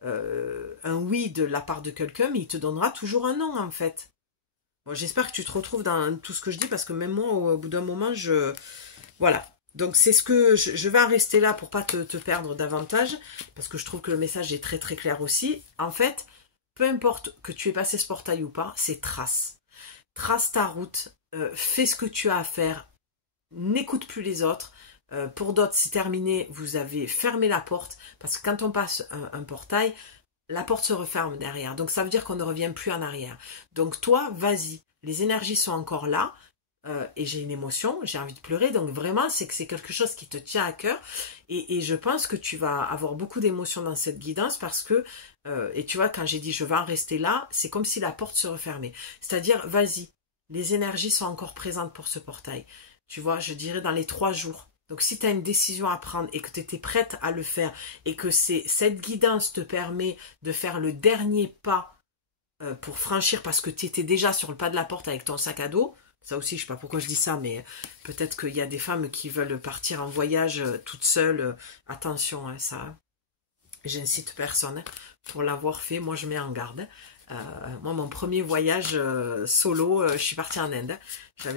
un oui de la part de quelqu'un, mais il te donnera toujours un non, en fait. Bon, j'espère que tu te retrouves dans tout ce que je dis, parce que même moi, au bout d'un moment, voilà. Donc c'est ce que je vais en rester là pour pas te perdre davantage, parce que je trouve que le message est très très clair aussi. En fait, peu importe que tu aies passé ce portail ou pas, c'est trace. Trace ta route, fais ce que tu as à faire, n'écoute plus les autres. Pour d'autres, c'est terminé, vous avez fermé la porte, parce que quand on passe un portail, la porte se referme derrière. Donc ça veut dire qu'on ne revient plus en arrière. Donc toi, vas-y, les énergies sont encore là. Et j'ai une émotion, j'ai envie de pleurer, donc vraiment c'est que c'est quelque chose qui te tient à cœur et je pense que tu vas avoir beaucoup d'émotions dans cette guidance parce que, et tu vois, quand j'ai dit je vais en rester là, c'est comme si la porte se refermait, c'est-à-dire vas-y, les énergies sont encore présentes pour ce portail, tu vois, je dirais dans les 3 jours. Donc si tu as une décision à prendre et que tu étais prête à le faire et que cette guidance te permet de faire le dernier pas pour franchir parce que tu étais déjà sur le pas de la porte avec ton sac à dos. Ça aussi, je sais pas pourquoi je dis ça, mais peut-être qu'il y a des femmes qui veulent partir en voyage toutes seules. Attention, hein, ça, j'incite personne hein, pour l'avoir fait. Moi, je mets en garde. Moi, mon premier voyage solo, je suis partie en Inde. J'en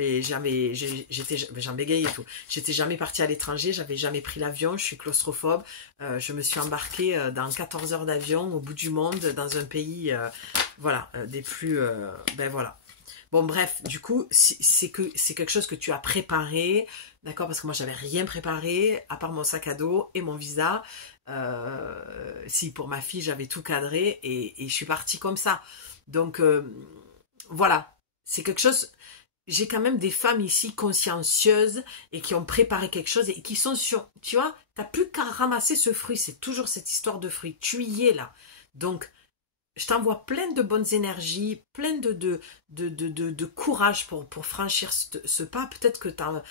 bégayais et tout. J'étais jamais partie à l'étranger, j'avais jamais pris l'avion, je suis claustrophobe. Je me suis embarquée dans 14 heures d'avion au bout du monde, dans un pays, voilà, des plus, ben voilà. Bon bref, du coup, c'est quelque chose que tu as préparé, d'accord? Parce que moi, j'avais rien préparé, à part mon sac à dos et mon visa. Si, pour ma fille, j'avais tout cadré et je suis partie comme ça. Donc, voilà, c'est quelque chose... J'ai quand même des femmes ici consciencieuses et qui ont préparé quelque chose et qui sont sur... Tu vois, t'as plus qu'à ramasser ce fruit, c'est toujours cette histoire de fruit. Tu y es là. Donc, je t'envoie plein de bonnes énergies, plein de courage pour franchir ce pas. Peut-être que t'as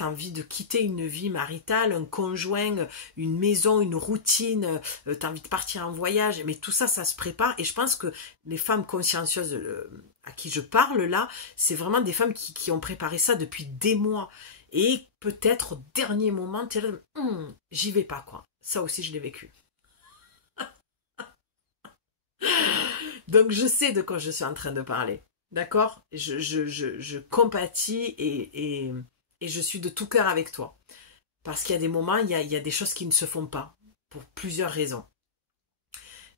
envie de quitter une vie maritale, un conjoint, une maison, une routine, t'as envie de partir en voyage, mais tout ça, ça se prépare. Et je pense que les femmes consciencieuses à qui je parle là, c'est vraiment des femmes qui ont préparé ça depuis des mois. Et peut-être au dernier moment, t'es là, j'y vais pas, quoi. Ça aussi, je l'ai vécu. Donc je sais de quoi je suis en train de parler. D'accord? Je compatis et je suis de tout cœur avec toi. Parce qu'il y a des moments, il y a des choses qui ne se font pas. Pour plusieurs raisons.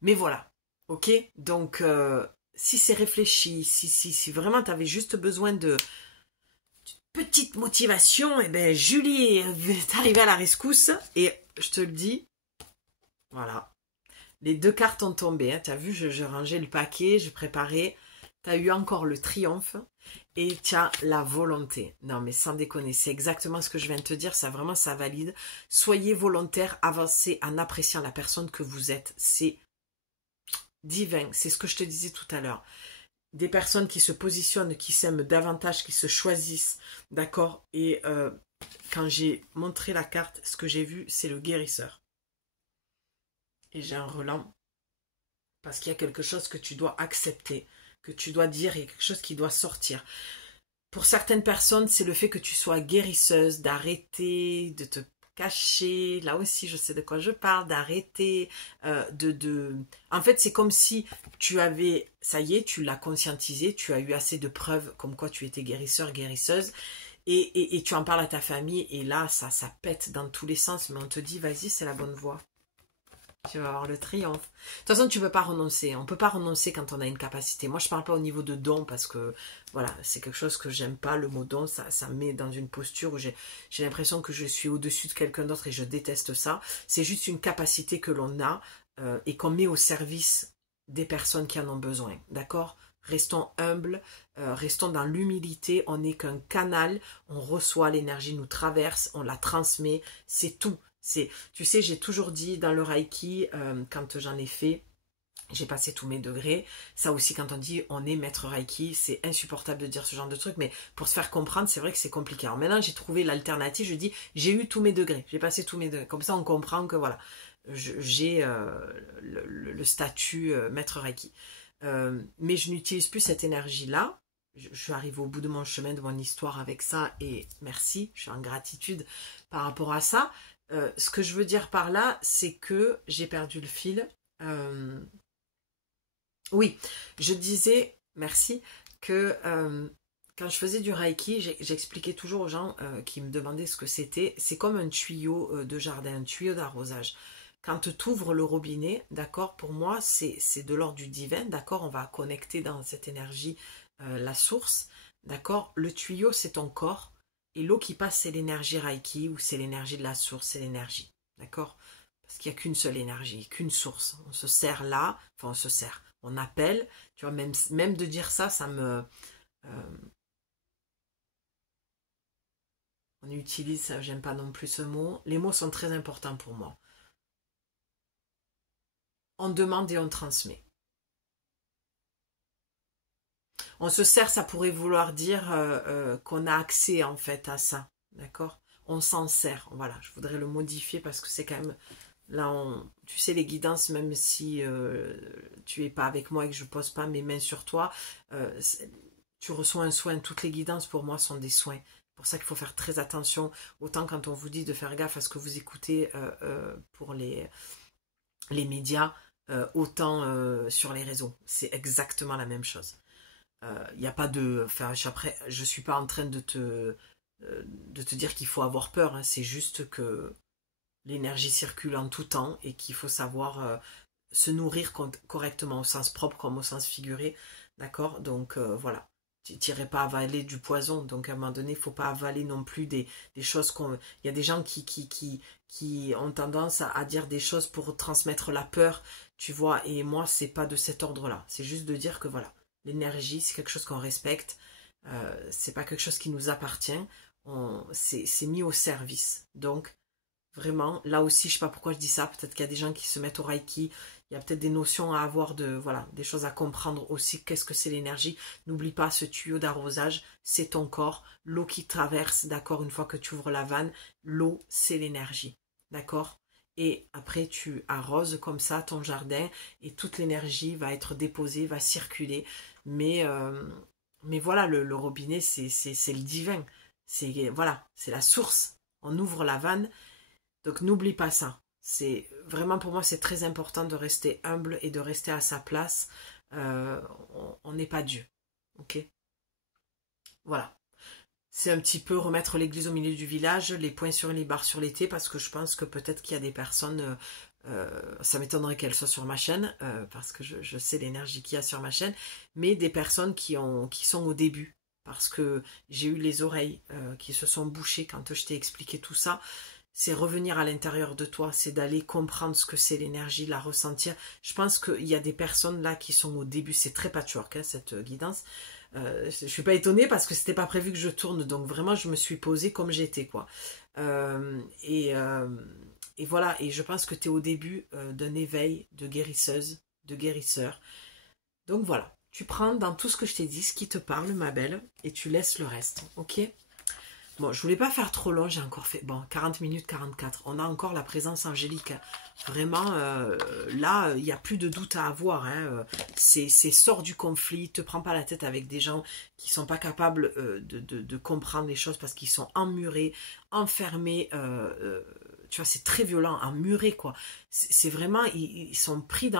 Mais voilà. Ok? Donc, si c'est réfléchi, si vraiment tu avais juste besoin de petite motivation, eh ben Julie est arrivée à la rescousse. Et je te le dis, voilà. Les 2 cartes ont tombé, hein. Tu as vu, je rangeais le paquet, je préparais. Tu as eu encore le triomphe et tu as la volonté. Non, mais sans déconner, c'est exactement ce que je viens de te dire. Ça, vraiment, ça valide. Soyez volontaire, avancez en appréciant la personne que vous êtes. C'est divin. C'est ce que je te disais tout à l'heure. Des personnes qui se positionnent, qui s'aiment davantage, qui se choisissent. D'accord? Et quand j'ai montré la carte, ce que j'ai vu, c'est le guérisseur. Et j'ai un relent parce qu'il y a quelque chose que tu dois accepter, que tu dois dire, il y a quelque chose qui doit sortir. Pour certaines personnes, c'est le fait que tu sois guérisseuse, d'arrêter de te cacher, là aussi je sais de quoi je parle, d'arrêter, En fait, c'est comme si tu avais, ça y est, tu l'as conscientisé, tu as eu assez de preuves comme quoi tu étais guérisseur, guérisseuse, et tu en parles à ta famille, et là, ça pète dans tous les sens, mais on te dit, vas-y, c'est la bonne voie. Tu vas avoir le triomphe. De toute façon, tu ne peux pas renoncer. On ne peut pas renoncer quand on a une capacité. Moi, je ne parle pas au niveau de don parce que, voilà, c'est quelque chose que j'aime pas. Le mot don, ça me met dans une posture où j'ai l'impression que je suis au-dessus de quelqu'un d'autre et je déteste ça. C'est juste une capacité que l'on a et qu'on met au service des personnes qui en ont besoin. D'accord? Restons humbles, restons dans l'humilité. On n'est qu'un canal. On reçoit l'énergie, nous traverse, on la transmet. C'est tout. Tu sais, j'ai toujours dit dans le Reiki, quand j'en ai fait, j'ai passé tous mes degrés. Ça aussi, quand on dit on est maître Reiki, c'est insupportable de dire ce genre de truc, mais pour se faire comprendre, c'est vrai que c'est compliqué. Alors maintenant, j'ai trouvé l'alternative, je dis j'ai eu tous mes degrés, j'ai passé tous mes degrés. Comme ça, on comprend que voilà, j'ai le statut maître Reiki. Mais je n'utilise plus cette énergie-là. Je suis arrivée au bout de mon chemin, de mon histoire avec ça, et merci, je suis en gratitude par rapport à ça. Ce que je veux dire par là, c'est que j'ai perdu le fil. Oui, je disais, merci, que quand je faisais du Reiki, j'expliquais toujours aux gens qui me demandaient ce que c'était. C'est comme un tuyau de jardin, un tuyau d'arrosage. Quand tu ouvres le robinet, d'accord, pour moi, c'est de l'ordre du divin, d'accord, on va connecter dans cette énergie la source, d'accord. Le tuyau, c'est ton corps. Et l'eau qui passe, c'est l'énergie Reiki ou c'est l'énergie de la source, c'est l'énergie. D'accord? Parce qu'il n'y a qu'une seule énergie, qu'une source. On se sert là, enfin on se sert, on appelle. Tu vois, même de dire ça, ça me... on utilise, ça, j'aime pas non plus ce mot. Les mots sont très importants pour moi. On demande et on transmet. On se sert, ça pourrait vouloir dire qu'on a accès en fait à ça. D'accord? On s'en sert. Voilà, je voudrais le modifier parce que c'est quand même... Là, tu sais, les guidances, même si tu es pas avec moi et que je pose pas mes mains sur toi, tu reçois un soin. Toutes les guidances, pour moi, sont des soins. C'est pour ça qu'il faut faire très attention. Autant quand on vous dit de faire gaffe à ce que vous écoutez pour les médias, autant sur les réseaux. C'est exactement la même chose. Il n'y a pas de... Enfin, après, je suis pas en train de te dire qu'il faut avoir peur. Hein. C'est juste que l'énergie circule en tout temps et qu'il faut savoir se nourrir correctement au sens propre comme au sens figuré. D'accord? Donc voilà. Tu n'irais pas avaler du poison. Donc à un moment donné, il ne faut pas avaler non plus des choses qu'on... Il y a des gens qui ont tendance à dire des choses pour transmettre la peur, tu vois. Et moi, c'est pas de cet ordre-là. C'est juste de dire que voilà. L'énergie, c'est quelque chose qu'on respecte. C'est pas quelque chose qui nous appartient. C'est mis au service. Donc, Vraiment, là aussi, je sais pas pourquoi je dis ça. Peut-être qu'il y a des gens qui se mettent au Reiki. Il y a peut-être des notions à avoir voilà, des choses à comprendre aussi. Qu'est-ce que c'est l'énergie? N'oublie pas ce tuyau d'arrosage, c'est ton corps. L'eau qui traverse, d'accord, une fois que tu ouvres la vanne, l'eau, c'est l'énergie, d'accord? Et après, tu arroses comme ça ton jardin et toute l'énergie va être déposée, va circuler. Mais, euh, mais voilà, le robinet, c'est le divin. Voilà, c'est la source. On ouvre la vanne, donc n'oublie pas ça. C'est vraiment pour moi c'est très important de rester humble et de rester à sa place. On n'est pas Dieu, ok? Voilà. C'est un petit peu remettre l'église au milieu du village, les points sur les barres sur les T, parce que je pense que peut-être qu'il y a des personnes, ça m'étonnerait qu'elles soient sur ma chaîne, parce que je sais l'énergie qu'il y a sur ma chaîne, mais des personnes qui sont au début, parce que j'ai eu les oreilles qui se sont bouchées quand je t'ai expliqué tout ça. C'est revenir à l'intérieur de toi, c'est d'aller comprendre ce que c'est l'énergie, la ressentir. Je pense qu'il y a des personnes là qui sont au début, c'est très patchwork hein, cette guidance. Je suis pas étonnée parce que c'était pas prévu que je tourne, donc vraiment je me suis posée comme j'étais quoi. Euh, et, euh, et voilà, et je pense que tu es au début d'un éveil de guérisseuse, de guérisseur. Donc voilà, tu prends dans tout ce que je t'ai dit ce qui te parle, ma belle, et tu laisses le reste, ok? Bon, je voulais pas faire trop long, j'ai encore fait, bon, 40 minutes 44. On a encore la présence angélique. Vraiment, là, il n'y a plus de doute à avoir. Hein. C'est sort du conflit, te prends pas la tête avec des gens qui sont pas capables de comprendre les choses parce qu'ils sont emmurés, enfermés. Tu vois, c'est très violent, emmurés, quoi. C'est vraiment, ils sont pris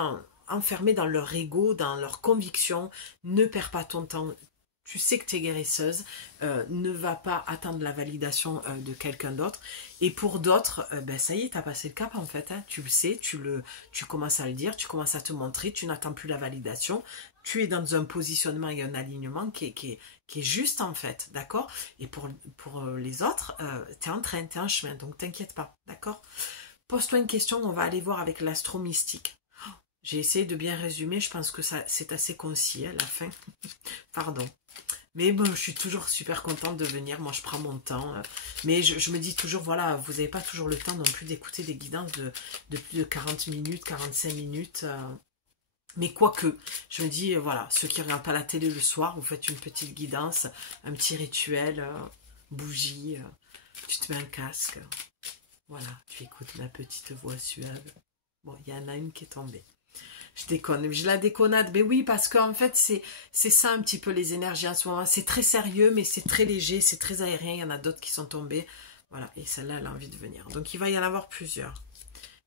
enfermés dans leur ego, dans leurs convictions. Ne perds pas ton temps. Tu sais que tu es guérisseuse, ne va pas attendre la validation de quelqu'un d'autre. Et pour d'autres, ben ça y est, tu as passé le cap en fait. Hein. Tu le sais, tu commences à le dire, tu commences à te montrer, tu n'attends plus la validation. Tu es dans un positionnement et un alignement qui est juste en fait, d'accord? Et pour les autres, tu es en train, tu es en chemin, donc t'inquiète pas, d'accord? Pose-toi une question, on va aller voir avec l'astro mystique. J'ai essayé de bien résumer, je pense que ça c'est assez concis à la fin. Pardon. Mais bon, je suis toujours super contente de venir. Moi, je prends mon temps. Mais je me dis toujours, voilà, vous n'avez pas toujours le temps non plus d'écouter des guidances de plus de 40 minutes, 45 minutes. Mais quoique, je me dis, voilà, ceux qui ne regardent pas la télé le soir, vous faites une petite guidance, un petit rituel, bougie, tu te mets un casque. Voilà, tu écoutes ma petite voix suave. Bon, il y en a une qui est tombée. Je déconne, je la déconnade. Mais oui, parce qu'en fait, c'est ça un petit peu les énergies en ce moment. C'est très sérieux, mais c'est très léger, c'est très aérien. Il y en a d'autres qui sont tombées. Voilà, et celle-là, elle a envie de venir. Donc, il va y en avoir plusieurs.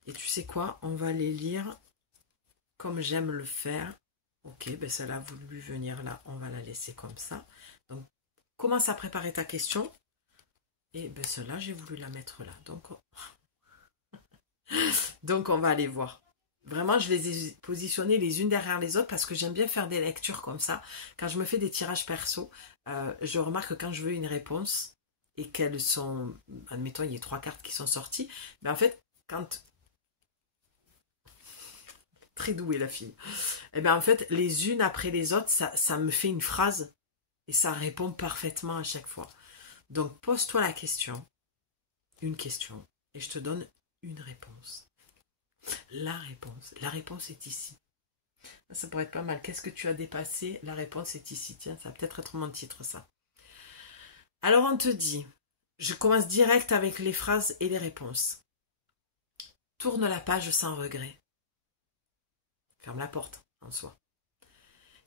Et tu sais quoi? On va les lire comme j'aime le faire. Ok, ben celle-là a voulu venir là. On va la laisser comme ça. Donc, commence à préparer ta question. Et ben celle-là, j'ai voulu la mettre là. Donc on va aller voir. Vraiment, je les ai positionnées les unes derrière les autres parce que j'aime bien faire des lectures comme ça. Quand je me fais des tirages perso, je remarque que quand je veux une réponse et qu'elles sont, admettons, il y a 3 cartes qui sont sorties, mais en fait, quand très douée la fille, et bien en fait, les unes après les autres, ça me fait une phrase et ça répond parfaitement à chaque fois. Donc pose-toi la question, une question, et je te donne une réponse. La réponse est ici. Ça pourrait être pas mal. Qu'est-ce que tu as dépassé? La réponse est ici. Tiens, ça va peut-être être mon titre, ça. Alors, on te dit, je commence direct avec les phrases et les réponses. Tourne la page sans regret. Ferme la porte en soi.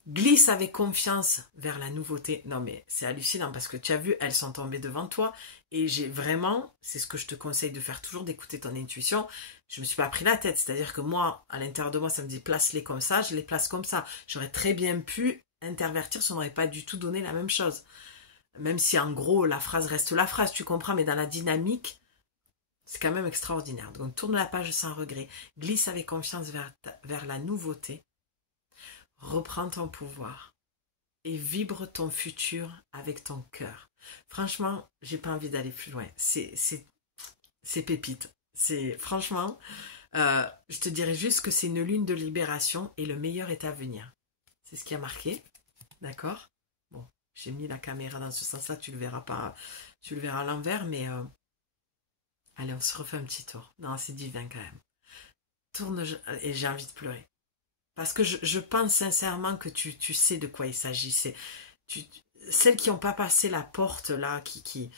Glisse avec confiance vers la nouveauté. Non mais c'est hallucinant parce que tu as vu, elles sont tombées devant toi et j'ai vraiment, c'est ce que je te conseille de faire toujours, d'écouter ton intuition. Je me suis pas pris la tête, c'est-à-dire que moi, à l'intérieur de moi, ça me dit place-les comme ça, je les place comme ça. J'aurais très bien pu intervertir, ça n'aurait pas du tout donné la même chose. Même si en gros, la phrase reste la phrase, tu comprends, mais dans la dynamique, c'est quand même extraordinaire. Donc tourne la page sans regret, glisse avec confiance vers la nouveauté. Reprends ton pouvoir et vibre ton futur avec ton cœur. Franchement, j'ai pas envie d'aller plus loin. C'est pépite. Franchement, je te dirais juste que c'est une lune de libération et le meilleur est à venir. C'est ce qui a marqué, d'accord? Bon, j'ai mis la caméra dans ce sens-là, tu le verras pas, tu le verras à l'envers, mais Allez, on se refait un petit tour. Non, c'est divin quand même. Tourne et j'ai envie de pleurer. Parce que je pense sincèrement que tu sais de quoi il s'agit. Tu, celles qui n'ont pas passé la porte là, qui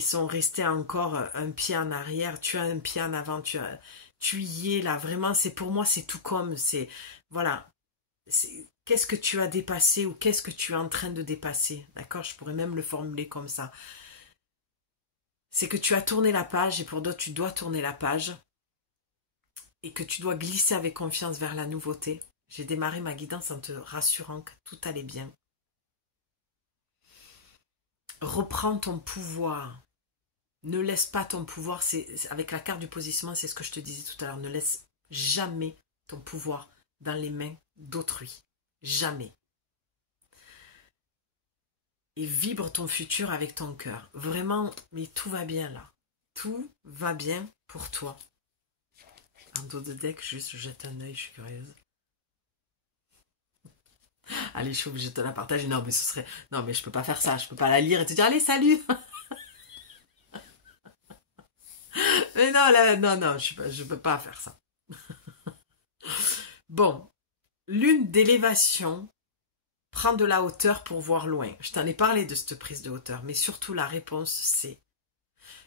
sont restées encore un pied en arrière, tu as un pied en avant, tu y es là. Vraiment, c'est pour moi, c'est tout comme. C'est voilà. Qu'est-ce que tu as dépassé ou qu'est-ce que tu es en train de dépasser. D'accord? Je pourrais même le formuler comme ça. C'est que tu as tourné la page et pour d'autres, tu dois tourner la page. Et que tu dois glisser avec confiance vers la nouveauté. J'ai démarré ma guidance en te rassurant que tout allait bien. Reprends ton pouvoir. Ne laisse pas ton pouvoir, avec la carte du positionnement, c'est ce que je te disais tout à l'heure, ne laisse jamais ton pouvoir dans les mains d'autrui. Jamais. Et vibre ton futur avec ton cœur. Vraiment, mais tout va bien là. Tout va bien pour toi. En dos de deck, juste je jette un œil, je suis curieuse. Allez, je suis obligée de te la partager. Non, mais ce serait... Non, mais je peux pas faire ça. Je peux pas la lire et te dire, allez, salut. Mais non, là, non, je peux pas faire ça. Bon, lune d'élévation prend de la hauteur pour voir loin. Je t'en ai parlé de cette prise de hauteur, mais surtout la réponse, c'est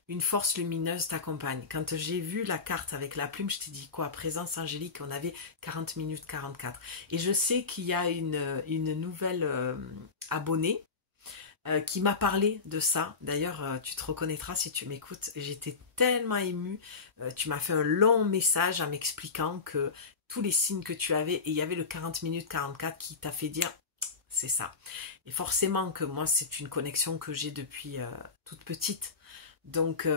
une force lumineuse t'accompagne. Quand j'ai vu la carte avec la plume, je t'ai dit quoi? Présence angélique, on avait 40 minutes 44. Et je sais qu'il y a une nouvelle abonnée qui m'a parlé de ça. D'ailleurs, tu te reconnaîtras si tu m'écoutes. J'étais tellement émue. Tu m'as fait un long message en m'expliquant que tous les signes que tu avais, et il y avait le 40 minutes 44 qui t'a fait dire c'est ça. Et forcément que moi, c'est une connexion que j'ai depuis toute petite. Donc,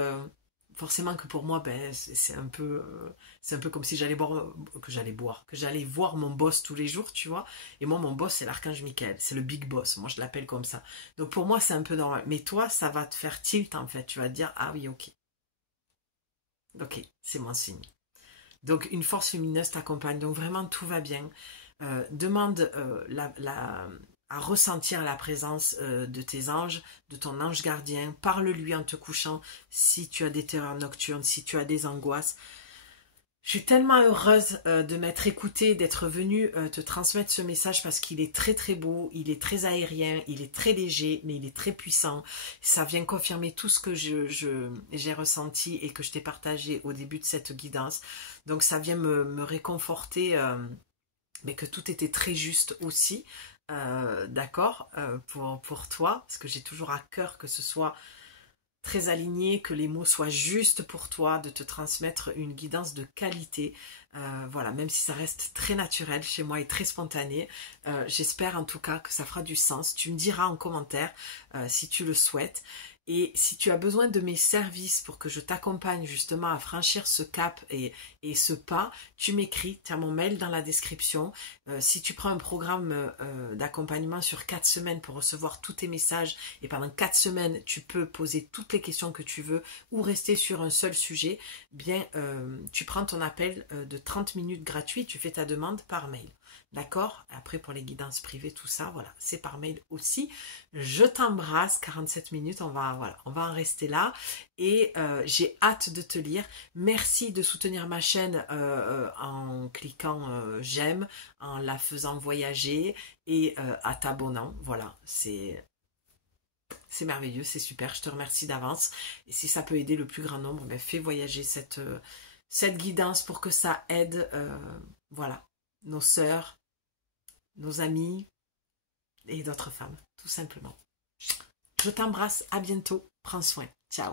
forcément que pour moi, ben, c'est un peu comme si j'allais que j'allais voir mon boss tous les jours, tu vois. Et moi, mon boss, c'est l'archange Michael, c'est le big boss. Moi, je l'appelle comme ça. Donc, pour moi, c'est un peu normal. Mais toi, ça va te faire tilt, en fait. Tu vas te dire, ah oui, ok. Ok, c'est mon signe. Donc, une force lumineuse t'accompagne. Donc, vraiment, tout va bien. Demande à ressentir la présence de tes anges, de ton ange gardien. Parle-lui en te couchant si tu as des terreurs nocturnes, si tu as des angoisses. Je suis tellement heureuse de m'être écoutée, d'être venue te transmettre ce message parce qu'il est très très beau, il est très aérien, il est très léger, mais il est très puissant. Ça vient confirmer tout ce que j'ai ressenti et que je t'ai partagé au début de cette guidance. Donc ça vient me réconforter, mais que tout était très juste aussi. D'accord, pour toi, parce que j'ai toujours à cœur que ce soit très aligné, que les mots soient justes pour toi, de te transmettre une guidance de qualité. Voilà, même si ça reste très naturel chez moi et très spontané, j'espère en tout cas que ça fera du sens. Tu me diras en commentaire si tu le souhaites. Et si tu as besoin de mes services pour que je t'accompagne justement à franchir ce cap et ce pas, tu m'écris, tu as mon mail dans la description. Si tu prends un programme d'accompagnement sur 4 semaines pour recevoir tous tes messages et pendant 4 semaines, tu peux poser toutes les questions que tu veux ou rester sur un seul sujet, bien tu prends ton appel de 30 minutes gratuit, tu fais ta demande par mail. D'accord? Après, pour les guidances privées, tout ça, voilà, c'est par mail aussi. Je t'embrasse, 47 minutes, on va en rester là. Et j'ai hâte de te lire. Merci de soutenir ma chaîne en cliquant j'aime, en la faisant voyager et à t'abonnant. Voilà, c'est merveilleux, c'est super. Je te remercie d'avance. Et si ça peut aider le plus grand nombre, ben, fais voyager cette guidance pour que ça aide, voilà, nos sœurs, nos amis et d'autres femmes, tout simplement. Je t'embrasse, à bientôt, prends soin, ciao.